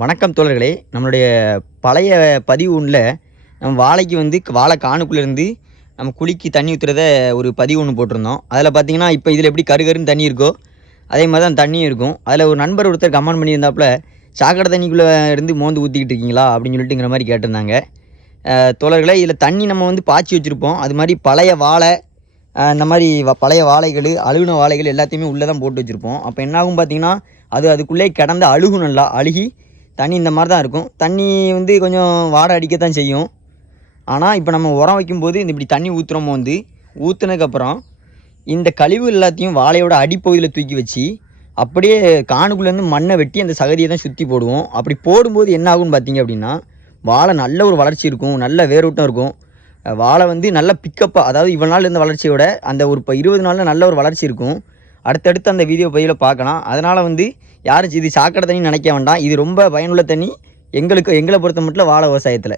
வணக்கம் தோழர்களே. நம்மளுடைய பழைய பதிவு ஒன்றில் நம்ம வாழைக்கு வாழை காணுக்குள்ளேருந்து நம்ம குழிக்கு தண்ணி ஊற்றுறத ஒரு பதிவு ஒன்று போட்டிருந்தோம். அதில் பார்த்தீங்கன்னா, இப்போ இதில் எப்படி கருகருன்னு தண்ணி இருக்கோ அதே மாதிரி தான் தண்ணியும் இருக்கும். அதில் ஒரு நண்பர் ஒருத்தர் கமெண்ட் பண்ணியிருந்தாப்புல, சாக்கடை தண்ணிக்குள்ளே இருந்து மோந்து ஊற்றிக்கிட்டு இருக்கீங்களா அப்படின்னு சொல்லிட்டுங்கிற மாதிரி கேட்டிருந்தாங்க. தோழர்களே, இதில் தண்ணி நம்ம பாய்ச்சி வச்சுருப்போம். அது மாதிரி பழைய வாழை, இந்த மாதிரி பழைய வாழைகள், அழுகுன வாழைகள் எல்லாத்தையுமே உள்ளே தான் போட்டு வச்சுருப்போம். அப்போ என்னாகும் பார்த்தீங்கன்னா, அதுக்குள்ளே கிடந்து அழுகும், நல்லா அழுகி தண்ணி இந்த மாதிரி தான் இருக்கும். தண்ணி கொஞ்சம் வாடை அடிக்கத்தான் செய்யும். ஆனால் இப்போ நம்ம உரம் வைக்கும்போது இப்படி தண்ணி ஊற்றுறோமோ ஊற்றுனதுக்கப்புறம் இந்த கழிவு எல்லாத்தையும் வாழையோட அடிப்பகுதியில் தூக்கி வச்சு அப்படியே காணுக்குள்ளேருந்து மண்ணை வெட்டி அந்த சகதியை தான் சுற்றி போடுவோம். அப்படி போடும்போது என்ன ஆகும்னு பார்த்தீங்க அப்படின்னா, வாழை நல்ல ஒரு வளர்ச்சி இருக்கும், நல்ல வேரோட்டம் இருக்கும். வாழை நல்ல பிக்கப்பாக, அதாவது இவ்வளோ நாள் இருந்த வளர்ச்சியோட அந்த ஒரு 20 நாளில் நல்ல ஒரு வளர்ச்சி இருக்கும். அடுத்தடுத்து அந்த வீடியோ பதிவில் பார்க்கலாம். அதனால் யாரும் இது சாக்கடை தண்ணி நினைக்க வேண்டாம். இது ரொம்ப பயனுள்ள தண்ணி எங்களை பொறுத்த மட்டும் வாழை விவசாயத்தில்.